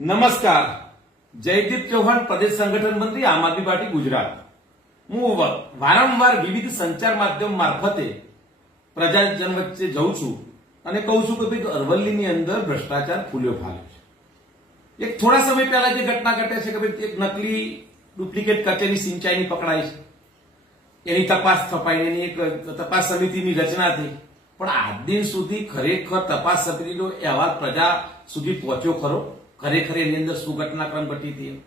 નમસ્કાર. જયદીપ ચૌહાણ, પ્રદેશ સંગઠન મંત્રી, આમ આદમી પાર્ટી, ગુજરાત. હું વારંવાર વિવિધ સંચાર માધ્યમ મારફતે પ્રજાજન વચ્ચે જઉં છું અને કહું છું કે ભાઈ અરવલ્લીની અંદર ભ્રષ્ટાચાર ફૂલ્યો ફાલ્યો છે. એક થોડા સમય પહેલા જે ઘટના ઘટે છે કે ભાઈ એક નકલી ડુપ્લિકેટ કચેરી સિંચાઈની પકડાઈ છે. એની તપાસ થપાઈને એની એક તપાસ સમિતિની રચના થઈ. પણ આજ દિન સુધી ખરેખર તપાસ સમિતિનો અહેવાલ પ્રજા સુધી પહોંચ્યો ખરો? ખરેખર એની અંદર શું ઘટનાક્રમ ઘટી હતી?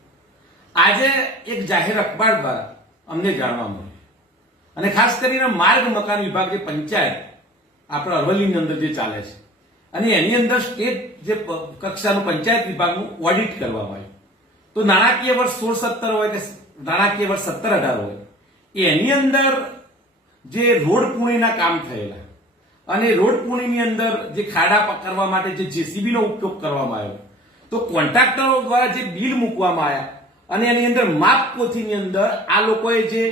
આજે એક જાહેર અખબાર દ્વારા અમને જાણવા મળ્યું. અને ખાસ કરીને માર્ગ મકાન વિભાગ જે પંચાયત, આપણા અરવલ્લીની અંદર જે ચાલે છે, અને એની અંદર સ્ટેટ જે કક્ષાનું પંચાયત વિભાગનું ઓડિટ કરવામાં આવ્યું તો નાણાકીય વર્ષ સોળ સત્તર હોય કે નાણાકીય વર્ષ સત્તર અઢાર હોય, એની અંદર જે રોડ પૂર્ણિના કામ થયેલા અને રોડ પૂર્ણિની અંદર જે ખાડા કરવા માટે જે જેસીબીનો ઉપયોગ કરવામાં આવ્યો તો કોન્ટ્રાક્ટરો દ્વારા જે બિલ મૂકવામાં આવ્યા અને એની અંદર માપ પોથીની અંદર આ લોકોએ જે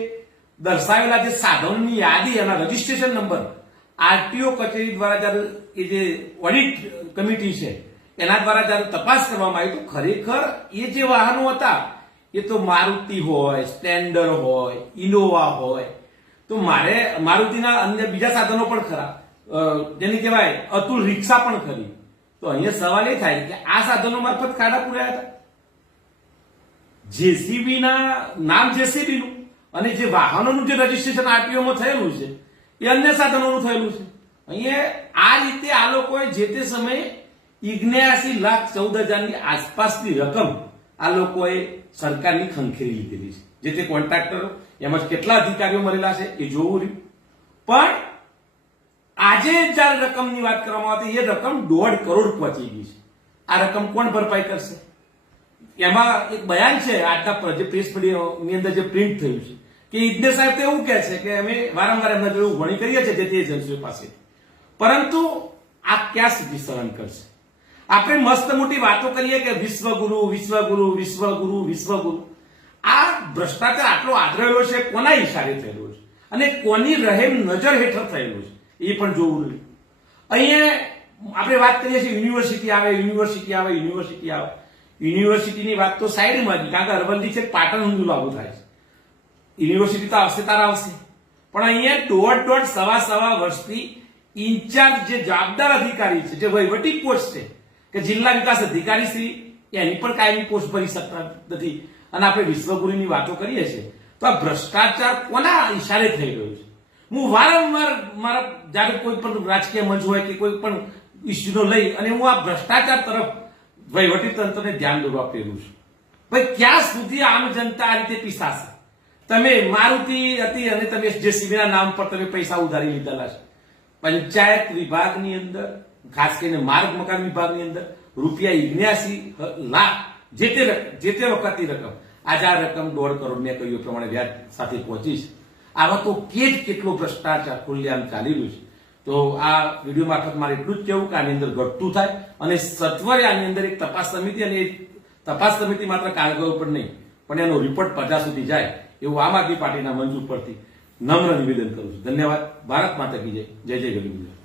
દર્શાવેલા જે સાધનોની યાદી, એના રજીસ્ટ્રેશન નંબર આરટીઓ કચેરી દ્વારા જ્યારે એ જે ઓડિટ કમિટી છે, એના દ્વારા જ્યારે તપાસ કરવામાં આવી, તો ખરેખર એ જે વાહનો હતા, એ તો મારુતિ હોય, સ્પ્લેન્ડર હોય, ઇનોવા હોય. તો મારે, મારુતિના અન્ય બીજા સાધનો પણ ખરા. જેની કહેવાય અતુલ રિક્ષા પણ ખરી. તો અહીંયા સવાલ એ થાય કે આ સાધનો મારફત ખાડા પુરાયા હતા? જેસીબી ના નામ જેસીબી નું અને જે વાહનોનું જે રજીસ્ટ્રેશન આરટીઓમાં થયેલું છે, એ અન્ય સાધનોનું થયેલું છે. અહીંયા આ રીતે આ લોકોએ જે તે સમયે ઇગ્નેયાસી લાખ ચૌદ હજારની આસપાસની રકમ આ લોકોએ સરકારની ખંખેરી લીધેલી છે. જે તે કોન્ટ્રાક્ટરો, એમાં કેટલા અધિકારીઓ મળેલા છે એ જોવું રહ્યું. પણ આજે જ્યારે રકમની વાત કરવામાં આવતી, એ રકમ દોઢ કરોડ પહોંચી ગઈ છે. આ રકમ કોણ ભરપાઈ કરશે? એમાં એક બયાન છે આજના જે પ્રેસ મીડિયાની અંદર જે પ્રિન્ટ થયું છે, કે ઇજ્ઞેશ સાહેબ તો એવું કહે છે કે અમે વારંવાર એમના જોડે વણી કરીએ છીએ જે તે એજન્સીઓ પાસે. પરંતુ આ ક્યાં સુધી સહન કરશે? આપણે મસ્ત મોટી વાતો કરીએ કે વિશ્વગુરુ વિશ્વગુરુ વિશ્વગુરુ વિશ્વગુરુ. આ ભ્રષ્ટાચાર આટલો આદરેલો છે, કોના ઈશારે થયેલો છે? અને કોની રહેમ નજર હેઠળ થયેલું છે? એ પણ જોવું જોઈએ અહીંયા આપણે વાત કરીએ છીએ યુનિવર્સિટી આવે યુનિવર્સિટી આવે યુનિવર્સિટી આવે. યુનિવર્સિટીની વાત તો સાઈડમાં જ, કારણ કે અરવલ્લી છે, પાટણ ઊંધું લાગુ થાય છે. યુનિવર્સિટી તો આવશે, તારા આવશે. પણ અહીંયા દોઢ દોઢ સવા સવા વર્ષથી ઇન્ચાર્જ જે જવાબદાર અધિકારી છે, જે વહીવટી પોસ્ટ છે, કે જિલ્લા વિકાસ અધિકારી શ્રી, એની પણ કાયમી પોસ્ટ ભરી શકતા નથી. અને આપણે વિશ્વગુરુની વાતો કરીએ છીએ, તો આ ભ્રષ્ટાચાર કોના ઈશારે થઈ ગયો? હું વારંવાર મારા જ્યારે કોઈ પણ રાજકીય મંચ હોય કે કોઈ પણ ઇસ્યુનો લઈ અને હું આ ભ્રષ્ટાચાર તરફ વહીવટી તંત્રને ધ્યાન દોરવા પ્રેરું છું. ભાઈ, ક્યાં સુધી આમ જનતા આ રીતે પીસાશે? તમે મારુતિ હતી અને તમે જે સીબીના નામ પર તમે પૈસા ઉધારી લીધેલા છે. પંચાયત વિભાગની અંદર, ખાસ કરીને માર્ગ મકાન વિભાગની અંદર, રૂપિયા ઇગ્યાસી લાખ, જે તે જે તે વખતની રકમ. આજે આ રકમ દોઢ કરોડ મેં કહ્યું પ્રમાણે વ્યાજ સાથે પહોંચી છે. આવા તો કે જ કેટલો ભ્રષ્ટાચાર ખુલ્લેઆમ ચાલી રહ્યું છે. તો આ વીડિયો મારફત મારે એટલું જ કહેવું કે આની અંદર ઘટતું થાય અને સત્વરે આની અંદર એક તપાસ સમિતિ અને તપાસ સમિતિ માત્ર કારગર ઉપર નહીં, પણ એનો રિપોર્ટ પ્રજા સુધી જાય એવું આમ આદમી પાર્ટીના મંચ ઉપરથી નમ્ર નિવેદન કરું છું. ધન્યવાદ. ભારત માતા કી જય. જય જય ગરીબ